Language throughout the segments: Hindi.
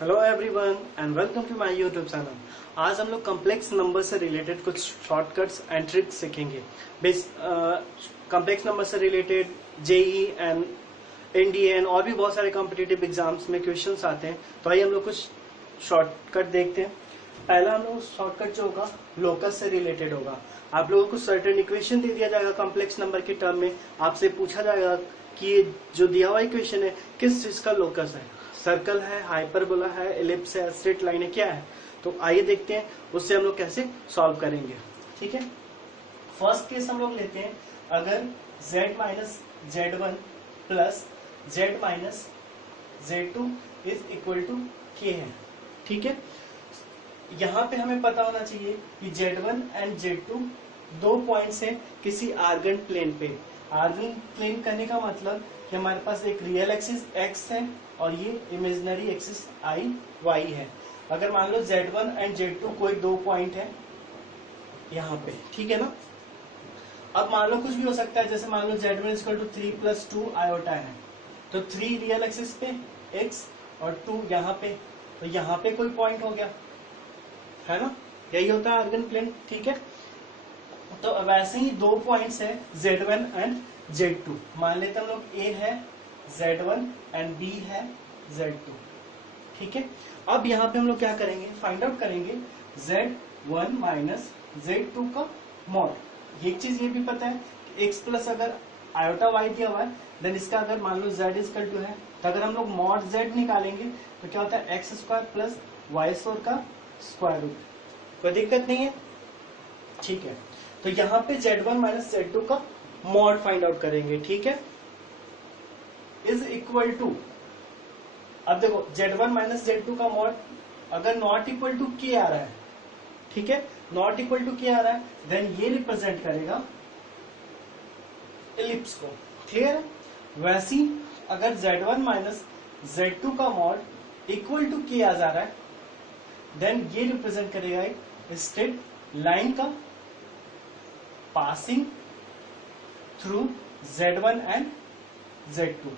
Hello everyone and welcome to my YouTube channel. आज हम लोग कॉम्प्लेक्स नंबर से रिलेटेड कुछ शॉर्टकट्स एंड ट्रिक्स सीखेंगे। कॉम्प्लेक्स नंबर से रिलेटेड जेई एंड एनडीए और भी बहुत सारे कॉम्पिटिटिव एग्जाम्स में क्वेश्चंस आते हैं, तो आइए हम लोग कुछ शॉर्टकट देखते हैं। पहला हम लोग शॉर्टकट जो होगा लोकस से रिलेटेड होगा। आप लोगों को सर्टेन इक्वेशन दे दिया जाएगा कॉम्प्लेक्स नंबर के टर्म में, आपसे पूछा जाएगा कि ये जो दिया हुआ इक्वेशन है किस चीज का लोकस है, सर्कल है, हाइपरबोला है, एलिप्स है, स्ट्रेट लाइन है, क्या है। तो आइए देखते हैं उससे हम लोग कैसे सॉल्व करेंगे। ठीक है, फर्स्ट केस हम लोग लेते हैं। अगर z minus z1 plus z minus z2 is equal to k है। ठीक है, यहाँ पे हमें पता होना चाहिए कि z1 एंड z2 दो पॉइंट्स हैं किसी आर्गन प्लेन पे। आर्गन प्लेन करने का मतलब कि हमारे पास एक रियल एक्सिस x है और ये इमेजिनरी एक्सिस i y है। अगर मान लो z1 एंड z2 कोई दो पॉइंट है यहाँ पे, ठीक है ना। अब मान लो कुछ भी हो सकता है, जैसे मान लो z1 equal to 3 plus 2 iota है, तो 3 रियल एक्सिस पे x और 2 यहाँ पे, तो यहाँ पे कोई पॉइंट हो गया है ना, यही होता है आर्गन प्लेन। ठीक है, तो अब ऐसे ही दो पॉइंट्स है z1 एंड z2। मान लेते हम लोग a है z1 एंड b है z2। ठीक है, अब यहाँ पे हम लोग क्या करेंगे, फाइंड आउट करेंगे z1 माइनस z2 का मॉड। एक चीज ये भी पता है कि x प्लस अगर आयोटा y दिया हुआ है, देन इसका अगर मान लो z इक्वल टू है, तो अगर हम लोग मॉड z निकालेंगे तो क्या होता है x square plus y square का स्क्वायर रूट। कोई दिक्कत नहीं है। ठीक है, तो यहाँ पे z1 माइनस z2 का मॉड फाइंड आउट करेंगे। ठीक है, इज इक्वल टू, अब देखो z1 माइनस z2 का मॉड अगर नॉट इक्वल टू k आ रहा है, ठीक है, नॉट इक्वल टू k आ रहा है, देन ये रिप्रेजेंट करेगा एलिप्स को। क्लियर है। वैसे ही अगर z1 माइनस z2 का मॉड इक्वल टू k आ जा रहा है, देन ये रिप्रेजेंट करेगा एक स्ट्रेट लाइन का passing through z1 and z2।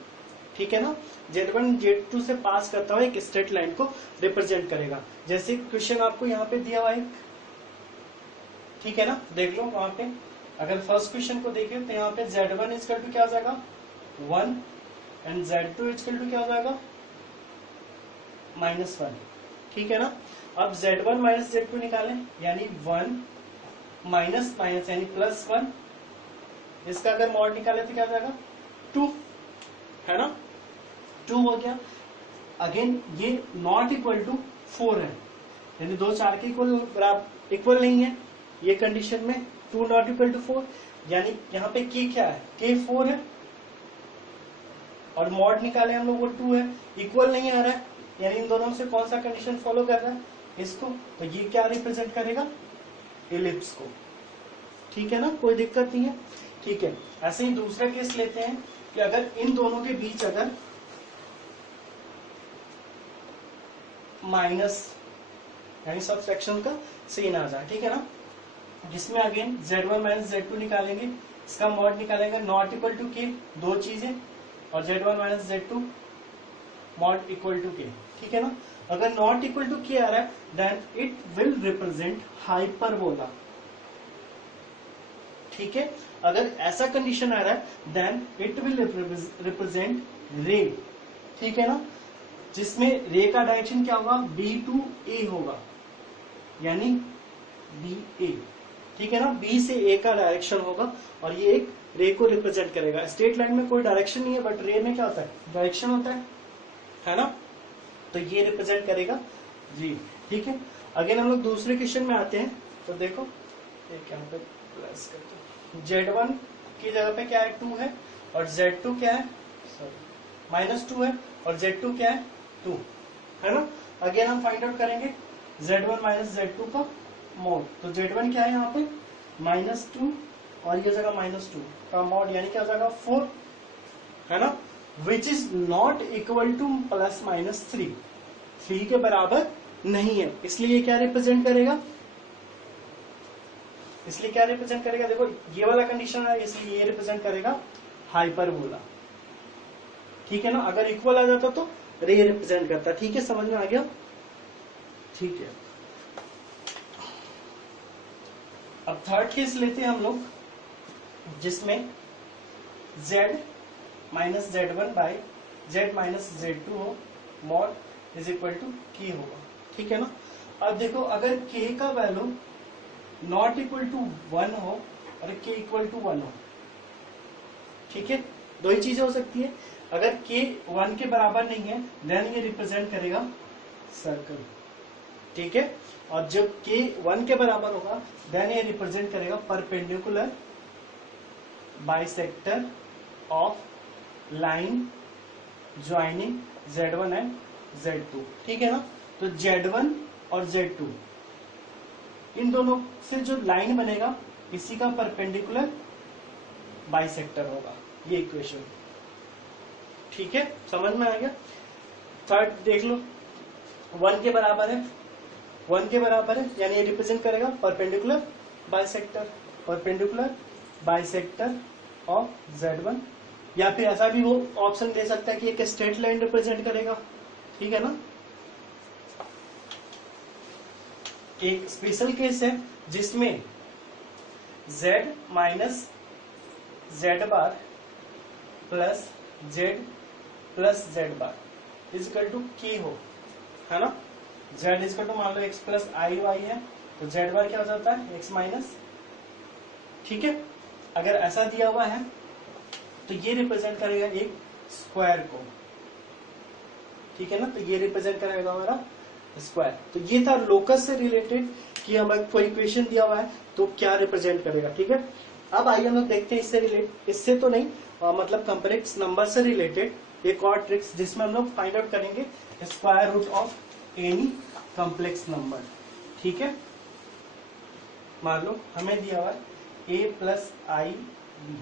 ठीक है ना, z1 z2 से पास करता हुआ एक स्ट्रेट लाइन को रिप्रेजेंट करेगा। जैसे क्वेश्चन आपको यहाँ पे दिया हुआ है, ठीक है ना, देख लो वहां पे। अगर फर्स्ट क्वेश्चन को देखें तो यहाँ पे z1 इक्वल टू क्या हो जाएगा 1 एंड z2 इक्वल टू क्या हो जाएगा -1। ठीक है ना, अब z1 माइनस z2 निकालें, यानी 1 माइनस माइनस यानी +1, इसका अगर मॉड निकाले तो क्या हो जाएगा 2, है ना, 2 हो गया। अगेन ये नॉट इक्वल टू 4 है, यानी दो चार के इक्वल नहीं है ये कंडीशन में, 2 नॉट इक्वल टू 4, यानी यहाँ पे k क्या है, k 4 है और मॉड निकाले हम लोग वो 2 है, इक्वल नहीं आ रहा है, यानी इन दोनों से कौन सा कंडीशन फॉलो कर रहा है, इसको। तो ये क्या रिप्रेजेंट करेगा एलिप्स को। ठीक है ना, कोई दिक्कत नहीं है। ठीक है, ऐसे ही दूसरा केस लेते हैं कि अगर इन दोनों के बीच अगर माइनस यानी सबट्रैक्शन का सीन आ जाए, ठीक है ना, जिसमें अगेन z1 माइनस z2 निकालेंगे, इसका मॉड निकालेंगे नॉट इक्वल टू k, दो चीजें, और z1 minus z2 mod equal to k। ठीक है ना, अगर नॉट इक्वल टू k आ रहा है, then it will represent hyperbola. ठीक है, अगर ऐसा कंडीशन आ रहा है, देन इट विल रिप्रेजेंट रे। ठीक है ना, जिसमें रे का डायरेक्शन क्या होगा, b टू a होगा, यानी BA। ठीक है ना, B से A का डायरेक्शन होगा और ये एक रे को रिप्रेजेंट करेगा। स्ट्रेट लाइन में कोई डायरेक्शन नहीं है, बट रे में क्या होता है, डायरेक्शन होता है ना, तो ये रिप्रेजेंट करेगा जी। ठीक है, अगेन हम लोग दूसरे क्वेश्चन में आते हैं, तो देखो एक यहाँ पे प्लस करते हैं, z1 की जगह पे क्या है 2 है और z2 क्या है, सॉरी -2 है और z2 क्या है 2, है ना। अगेन हम फाइंड आउट करेंगे z1 माइनस z2 का मॉड, तो z1 क्या है यहाँ पे -2 और ये जगह -2 का मॉड, यानी क्या हो जाएगा 4, है ना, which is not equal to ±3, 3 के बराबर नहीं है, इसलिए ये क्या रिप्रेजेंट करेगा, इसलिए क्या रिप्रेजेंट करेगा, देखो ये वाला कंडीशन है, इसलिए ये रिप्रेजेंट करेगा हाइपरबोला। ठीक है ना, अगर इक्वल आ जाता तो रे रिप्रेजेंट करता है। ठीक है, समझ में आ गया? ठीक है, अब थर्ड केस लेते हैं हम लोग, जिसमें z minus Z1 by Z minus Z2 हो, mod is equal to k होगा। ठीक है ना? अब देखो, अगर k का वैल्यू नॉट इक्वल टू 1 हो और k इक्वल टू 1 हो, ठीक है, दो ही चीजें हो सकती है। अगर k 1 के बराबर नहीं है देन ये रिप्रेजेंट करेगा सर्कल। ठीक है, और जब k 1 के बराबर होगा देन ये रिप्रेजेंट करेगा perpendicular bisector of line joining Z1 and Z2। ठीक है ना? तो Z1 और Z2 इन दोनों से जो लाइन बनेगा इसी का परपेंडिकुलर बाइसेक्टर होगा, ये इक्वेशन। ठीक है, समझ में आ गया? थर्ड देख लो, 1 के बराबर है, 1 के बराबर है यानी ये रिप्रेजेंट करेगा परपेंडिकुलर बाइसेक्टर ऑफ Z1, या फिर ऐसा भी वो ऑप्शन दे सकता है कि एक स्ट्रेट लाइन रिप्रेजेंट करेगा। ठीक है ना? एक स्पेशल केस है जिसमें Z minus Z bar plus Z plus Z bar is equal to k हो, है ना? Z इजकल टू मान लो x प्लस आई वाई है, तो Z बार क्या हो जाता है x माइनस। ठीक है, अगर ऐसा दिया हुआ है तो ये रिप्रेजेंट करेगा एक स्क्वायर को। ठीक है ना? तो ये रिप्रेजेंट करेगा हमारा स्क्वायर। तो ये था लोकस से रिलेटेड कि हमें कोई इक्वेशन दिया हुआ है तो क्या रिप्रेजेंट करेगा। ठीक है, अब आइए हम लोग देखते हैं इससे तो नहीं, मतलब कॉम्प्लेक्स नंबर से रिलेटेड एक और ट्रिक्स जिसमें हम लोग फाइंड आउट करेंगे square root of any complex number. ठीक है, मान लो हमें दिया हुआ है a प्लस आई बी,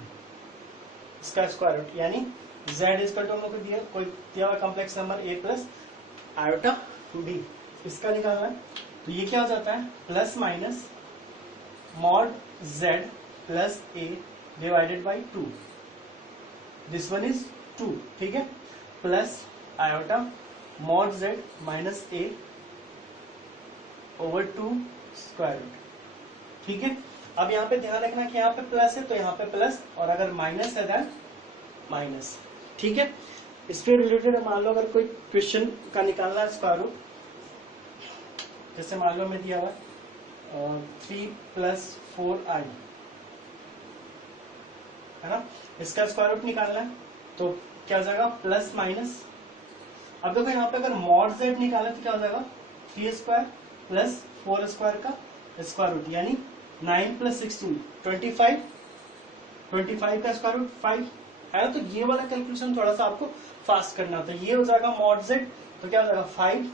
इसका स्क्वायर रूट यानी z इजकल टू हम लोग को दिया हुआ complex number a plus iota b, इसका निकालना है। तो ये क्या हो जाता है plus minus mod z plus a divided by 2, this one is 2। ठीक है, plus iota mod z minus a over 2 square root. ठीक है, अब यहाँ पे ध्यान रखना कि यहाँ पे प्लस है तो यहाँ पे प्लस, और अगर माइनस है देन माइनस। ठीक है, इससे रिलेटेड मान लो अगर कोई क्वेश्चन का निकालना है स्क्वायर रूट, जैसे मान लो मैं दिया हुआ 3 प्लस 4i, है ना, इसका स्क्वायर रूट निकालना है तो क्या हो जाएगा प्लस माइनस। अब देखो यहाँ पे अगर मॉड z निकाले तो क्या हो जाएगा 3 स्क्वायर प्लस 4 स्क्वायर का स्क्वायर रूट यानी 9 प्लस 16 25, 25 का स्क्वायर रूट 5 है। तो ये वाला कैलकुलेशन थोड़ा सा आपको फास्ट करना होता है। ये हो जाएगा मॉड z, तो क्या हो जाएगा 5,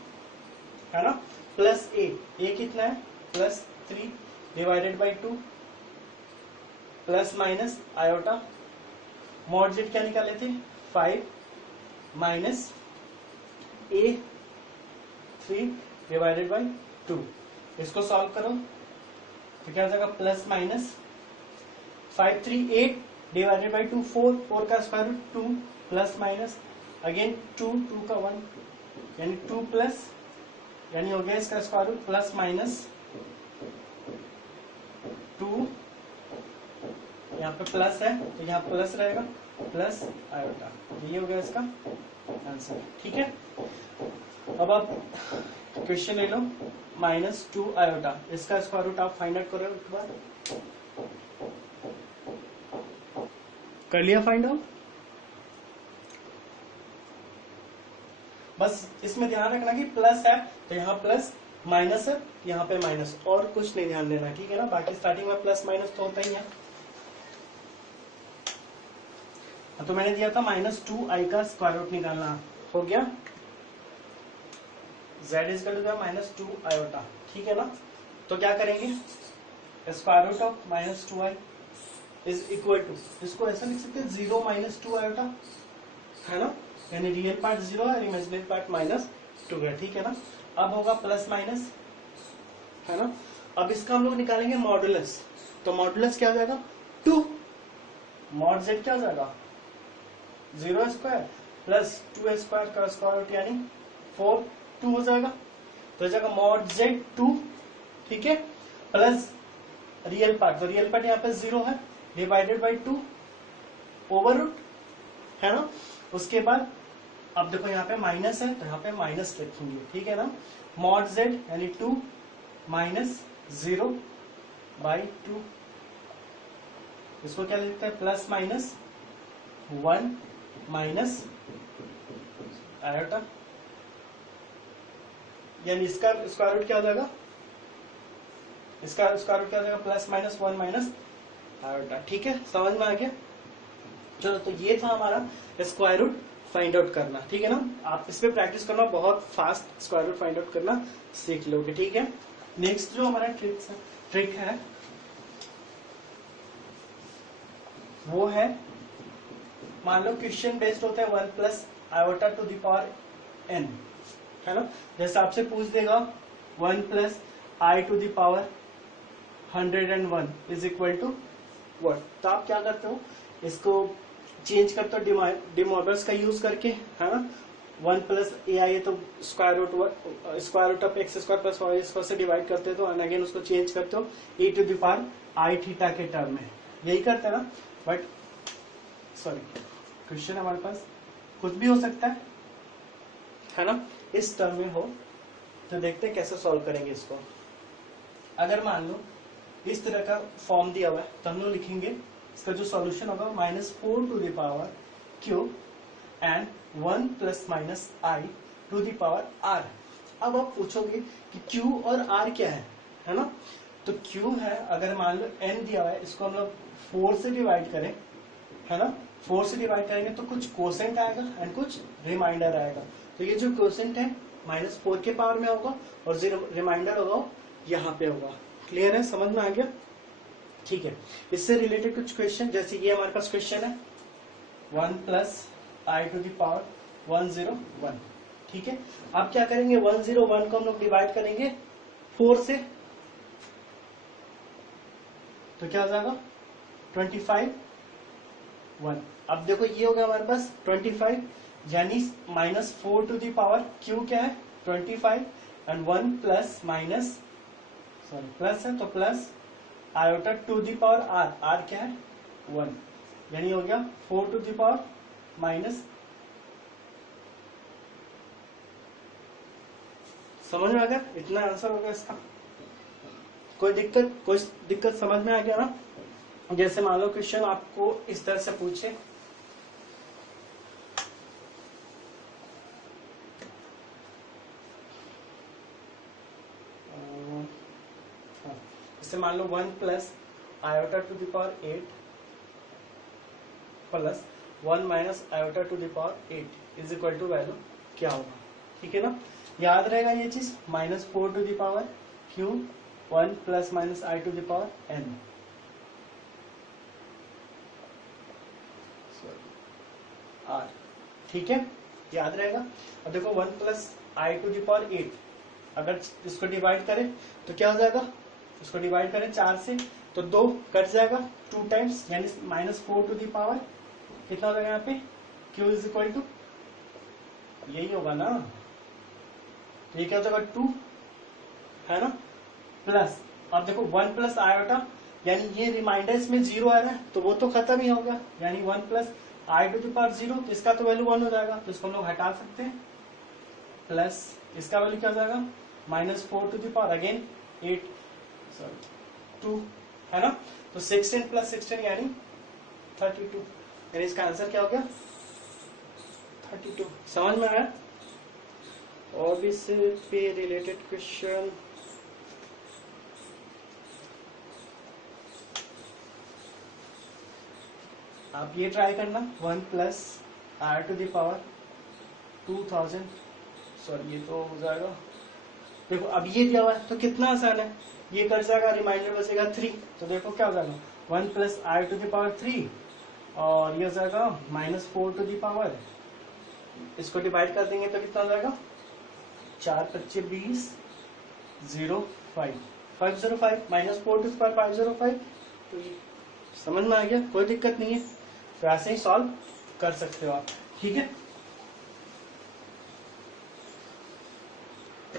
है ना, प्लस a कितना है plus 3 divided by 2 plus minus iota mod z क्या निकाले थे 5 माइनस a 3 डिवाइडेड बाई 2, इसको सॉल्व करो तो क्या हो जाएगा प्लस माइनस 5 3 8 डिवाइडेड बाई 2 4 का square root 2 plus minus again 2 का 1 यानी 2 प्लस यानी हो गया इसका स्क्वायर रूट प्लस माइनस 2, यहाँ पे प्लस है तो यहाँ प्लस रहेगा प्लस आयोटा, ये हो गया इसका आंसर। ठीक है, अब आप क्वेश्चन ले लो -2 आयोटा, इसका स्क्वायर रूट आप फाइंड आउट करो एक बार। कर लिया फाइंड आउट? बस इसमें ध्यान रखना कि प्लस है तो यहाँ प्लस, माइनस है यहाँ पे माइनस, और कुछ नहीं ध्यान देना। ठीक है ना, बाकी स्टार्टिंग में प्लस माइनस तो होता ही है। तो मैंने दिया था -2i का स्क्वायर रूट निकालना, हो गया z is equal to -2 iota. ठीक है ना, तो क्या करेंगे square root of -2i is equal to, इसको ऐसा लिख सकते हैं 0 -2 आयोटा, है ना, यानी रियल पार्ट 0 है और इमेजिनरी पार्ट -2 है। ठीक है ना, अब होगा प्लस माइनस, है ना। अब इसका हम लोग निकालेंगे मॉडुलस, तो मॉडुलस क्या हो जाएगा 2, मॉड z क्या हो जाएगा 0 स्क्वायर प्लस 2a² का स्क्वायर रूट यानी 4 2 हो जाएगा, तो हो जाएगा मॉड z2, ठीक है, प्लस रियल पार्ट, तो रियल पार्ट यहाँ पे 0 है, डिवाइडेड बाई 2 ओवर रूट, है ना। उसके बाद अब देखो यहाँ पे माइनस है तो यहाँ पे माइनस लिखेंगे, ठीक है ना। मॉड z यानी 2 माइनस 0 बाई 2, इसको क्या लिखते हैं, प्लस माइनस 1 माइनस आयोटा, यानी इसका स्क्वायर रूट क्या हो जाएगा, इसका स्क्वायर रूट क्या हो जाएगा, प्लस माइनस 1 माइनस आयोटा, ठीक है, समझ में आ गया। चलो, तो ये था हमारा स्क्वायर रूट फाइंड आउट करना, ठीक है ना। आप इस पे प्रैक्टिस करना, बहुत fast square root find out करना सीख लोगे, ठीक है। नेक्स्ट जो हमारा ट्रिक है वो है, मान लो क्वेश्चन बेस्ड होता है 1 plus iota to the power n, है ना। जैसे आपसे पूछ देगा 1 plus i to the power 101 is equal to what, तो आप क्या करते हो, इसको चेंज करते हो डिमॉर्गन्स का यूज करके, है ना। 1 प्लस ए आई है तो square root of x square plus y square से डिवाइड करते हो, तो अगेन उसको चेंज करते हो e to the power i theta के टर्म में, यही करते हैं ना। बट सॉरी, क्वेश्चन हमारे पास कुछ भी हो सकता है ना, इस टर्म में हो, तो देखते हैं कैसे सॉल्व करेंगे इसको। अगर मान लो इस तरह का फॉर्म दिया हुआ है तो हम लोग लिखेंगे, इसका जो सॉल्यूशन होगा -4 to the power q and 1 plus minus i to the power r। अब आप पूछोगे कि q और r क्या है ना। तो q है, अगर मान लो n दिया हुआ है, इसको हम लोग 4 से डिवाइड करें, है ना। 4 से डिवाइड करेंगे तो कुछ कोसेंट आएगा एंड कुछ रिमाइंडर आएगा। तो ये जो कोसेंट है -4 के पावर में होगा और जो रिमाइंडर होगा यहाँ पे होगा। क्लियर है, समझ में आ गया, ठीक है। इससे रिलेटेड कुछ क्वेश्चन, जैसे ये हमारे पास क्वेश्चन है 1 plus i to the power 101, ठीक है। अब क्या करेंगे, 101 को हम लोग डिवाइड करेंगे 4 से, तो क्या हो जाएगा 25 1। अब देखो ये हो गया हमारे पास 25, यानी -4 टू द पावर q क्या है 25 and 1 plus minus sorry plus है तो plus iota to the power r क्या है 1, यानी हो गया 4 टू द पावर माइनस। समझ में आ गया, इतना आंसर हो गया इसका। कोई दिक्कत समझ में आ गया ना। जैसे मान लो क्वेश्चन आपको इस तरह से पूछे, जैसे मान लो 1 plus iota to the power 8 plus 1 minus iota to the power 8 is equal to value क्या होगा, ठीक है ना। याद रहेगा ये चीज, -4 to the power q 1 plus minus i to the power n, r, ठीक है, याद रहेगा। अब देखो 1 plus i to the power 8, अगर इसको डिवाइड करें तो क्या हो जाएगा, इसको डिवाइड करें 4 से तो 2 कट जाएगा 2 टाइम्स, यानी -4 टू द पावर कितना हो जाएगा यहाँ पे q इज इक्वल टू, यही होगा ना, तो ये क्या हो जाएगा 2, है ना, प्लस अब देखो 1 प्लस आयोटा, यानी ये रिमाइंडर इसमें 0 आ रहा है तो वो तो खत्म ही होगा, यानी 1 plus i to the power 0, तो इसका तो वैल्यू 1 हो जाएगा, तो इसको हम लोग हटा सकते हैं, प्लस इसका वैल्यू क्या हो जाएगा -4 टू द पावर अगेन 2, है ना। तो 16 प्लस 16 यानी 32, यानी इसका आंसर क्या हो गया 32। समझ में आया। और भी इससे पे रिलेटेड क्वेश्चन, आप ये ट्राई करना 1 plus r to the power 2000, sorry ये तो हो जाएगा, देखो अब ये दिया हुआ है तो कितना आसान है, ये कर जाएगा, रिमाइंडर बचेगा 3, तो देखो क्या हो जाएगा 1 plus i to the power 3 और ये हो जाएगा -4 टू द पावर, इसको डिवाइड कर देंगे तो कितना हो जाएगा 4 25 20 0 5 505 -4 टू पावर 505, तो ये समझ में आ गया, कोई दिक्कत नहीं है, तो ऐसे ही सॉल्व कर सकते हो आप, ठीक है।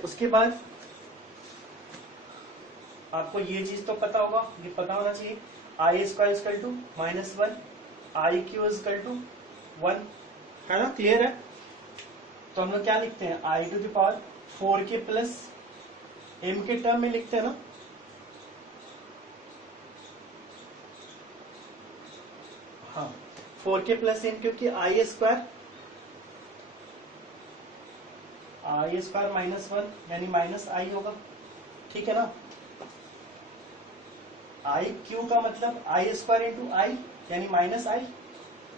उसके बाद आपको ये चीज तो पता होगा, ये पता होना चाहिए i square equal to -1, i Q equal to 1, है ना, क्लियर है। तो हम लोग क्या लिखते हैं, i to the power 4k plus m के टर्म में लिखते हैं ना, हाँ 4k प्लस m, क्योंकि आई स्क्वायर -1 यानी माइनस आई होगा, ठीक है ना। आई क्यू का मतलब आई स्क्वायर इंटू आई यानी माइनस आई,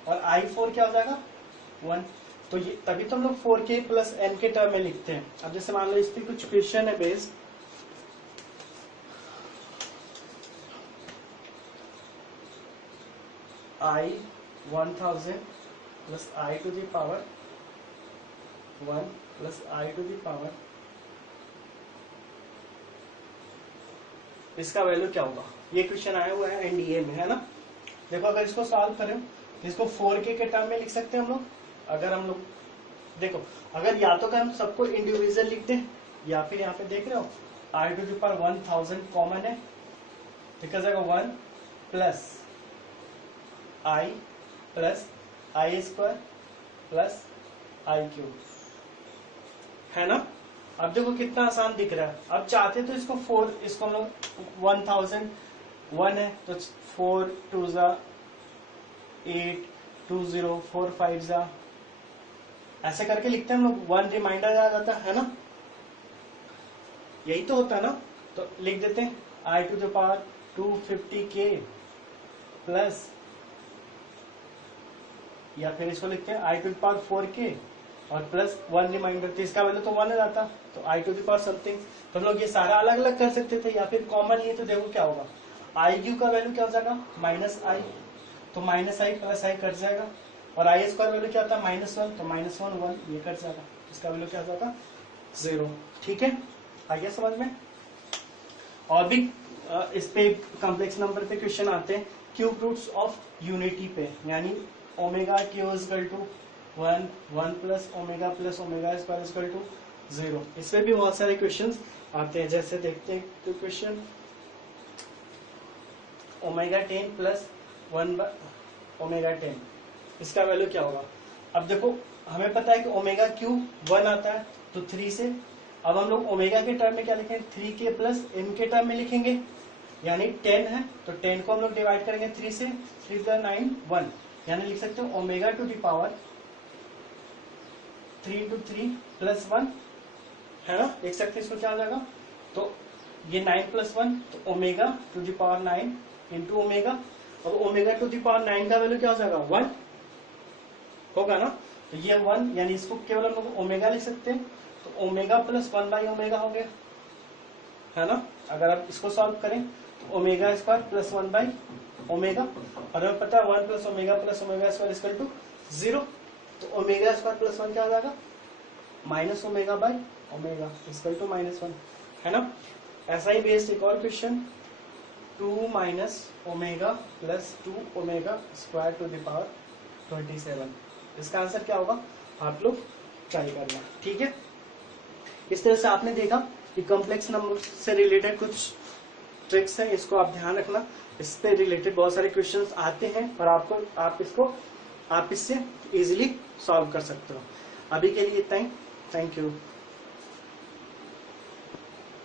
और आई 4 क्या हो जाएगा 1। तो ये तभी तो हम लोग 4k प्लस n के टर्म में लिखते हैं। अब जैसे मान लो इस पे कुछ क्वेश्चन है based, i 1000 plus i to the power 1 plus i to the power, इसका वैल्यू क्या होगा, ये क्वेश्चन आया हुआ है एनडीए में, है ना। देखो अगर इसको सॉल्व करें तो इसको 4k के टर्म में लिख सकते हैं हम लोग। अगर हम लोग देखो, अगर या तो हम सबको इंडिविजुअल लिखते हैं, या फिर यहाँ पे देख रहे हो आई टू द पावर 1000 कॉमन है, ठीक है, 1 प्लस आई स्क्वायर प्लस आई क्यूब, है ना। अब देखो कितना आसान दिख रहा है। अब चाहते तो इसको 4, इसको हम लोग 1001 है तो 4 2 8 2 0 4 5 ऐसे करके लिखते हैं हम लोग, 1 रिमाइंडर आ जाता है ना, यही तो होता है ना। तो लिख देते हैं i to the power 250k plus, या फिर इसको लिखते हैं i to the power 4k और प्लस 1 रिमाइंडर, तो इसका वैल्यू तो 1 हो जाता, तो आई टू द पावर समथिंग। तो हम लोग ये सारा अलग अलग कर सकते थे, या फिर कॉमन ये, तो देखो क्या होगा, आई क्यू का वैल्यू क्या हो जाएगा माइनस आई, तो minus I plus I cut जाएगा, और आई स्क्वायर वैल्यू क्या होता है -1, तो -1 1 ये कट जाएगा, इसका वैल्यू क्या हो जाएगा 0, ठीक है, आ गया समझ में। और भी इस पे कॉम्प्लेक्स नंबर पे क्वेश्चन आते हैं, क्यूब रूट्स ऑफ यूनिटी पे, यानी omega cube equal to 1 1 plus omega square equal to 0, इसमें भी बहुत सारे क्वेश्चंस आते हैं। जैसे देखते हैं तो क्वेश्चन ओमेगा 10 प्लस 1 ओमेगा 10, इसका वैल्यू क्या होगा। अब देखो हमें पता है कि ओमेगा क्यूब 1 आता है तो 3 से, अब हम लोग ओमेगा के टर्म में क्या लिखेंगे, 3k प्लस m के टर्म में लिखेंगे, यानी 10 है तो 10 को हम लोग डिवाइड करेंगे 3 से, 3 9 1, यानी लिख सकते हो omega to the power 3 into 3 plus 1, है ना, देख सकते हैं इसको क्या हो जाएगा, तो ये 9 प्लस 1, तो omega to the power 9 into omega, और ओमेगा टू द पावर 9 का वैल्यू क्या हो जाएगा 1 होगा ना, तो ये 1, यानी इसको केवल हम लोग ओमेगा लिख सकते हैं, तो ओमेगा प्लस 1 बाई ओमेगा हो गया, है ना। अगर आप इसको सॉल्व करें तो omega square plus 1 by omega, और हमें पता है 1 plus omega square equal to 0, तो ओमेगा स्क्वायर प्लस 1 क्या हो जाएगा minus omega by omega equal to -1, है ना। ऐसा ही बेस्ड एक और question, 2 minus omega plus 2 omega square to the power 27, इसका आंसर क्या होगा, आप लोग ट्राई करना, ठीक है। इस तरह से आपने देखा कि कॉम्प्लेक्स नंबर से रिलेटेड कुछ ट्रिक्स हैं, इसको आप ध्यान रखना, इस पे रिलेटेड बहुत सारे क्वेश्चंस आते हैं और आप इससे इजीली सॉल्व कर सकते हो। अभी के लिए इतना ही, थैंक यू।